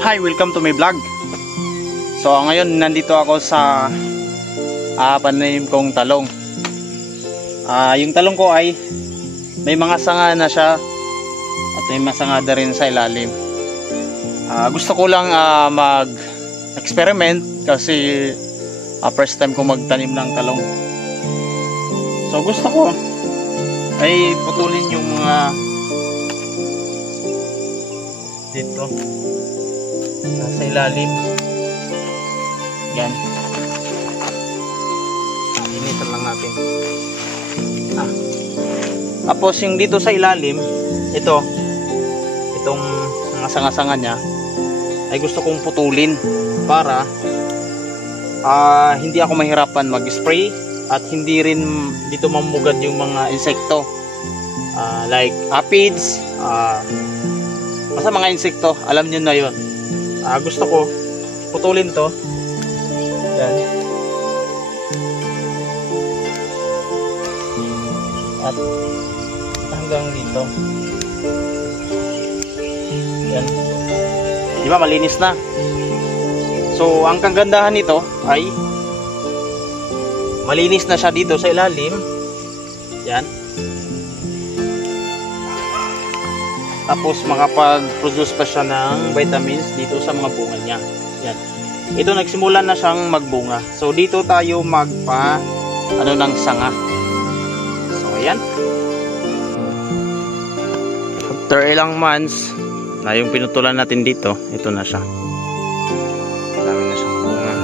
Hi, welcome to my vlog. So ngayon nandito ako sa pananim kong talong. Yung talong ko ay may mga sanga na siya at may masangada rin sa ilalim. Gusto ko lang mag-experiment kasi first time ko magtanim ng talong. So gusto ko ay putulin yung mga dito sa ilalim. Yan. Initan lang natin. Tapos yung dito sa ilalim, itong mga sanga-sanga niya ay gusto kong putulin para hindi ako mahirapan mag-spray at hindi rin dito mamugad yung mga insekto like aphids, basta mga insekto, alam nyo na yun. Gusto ko putulin to. Yan. At hanggang dito. Yan. Diba malinis na? So ang kagandahan nito ay malinis na siya dito sa ilalim. Yan. Tapos makapag-produce pa siya ng vitamins dito sa mga bunga niya. Yan. Ito nagsimula na siyang magbunga. So dito tayo ng sanga. So ayan. After ilang months na yung pinutulan natin dito, ito na siya. Dami na siyang bunga.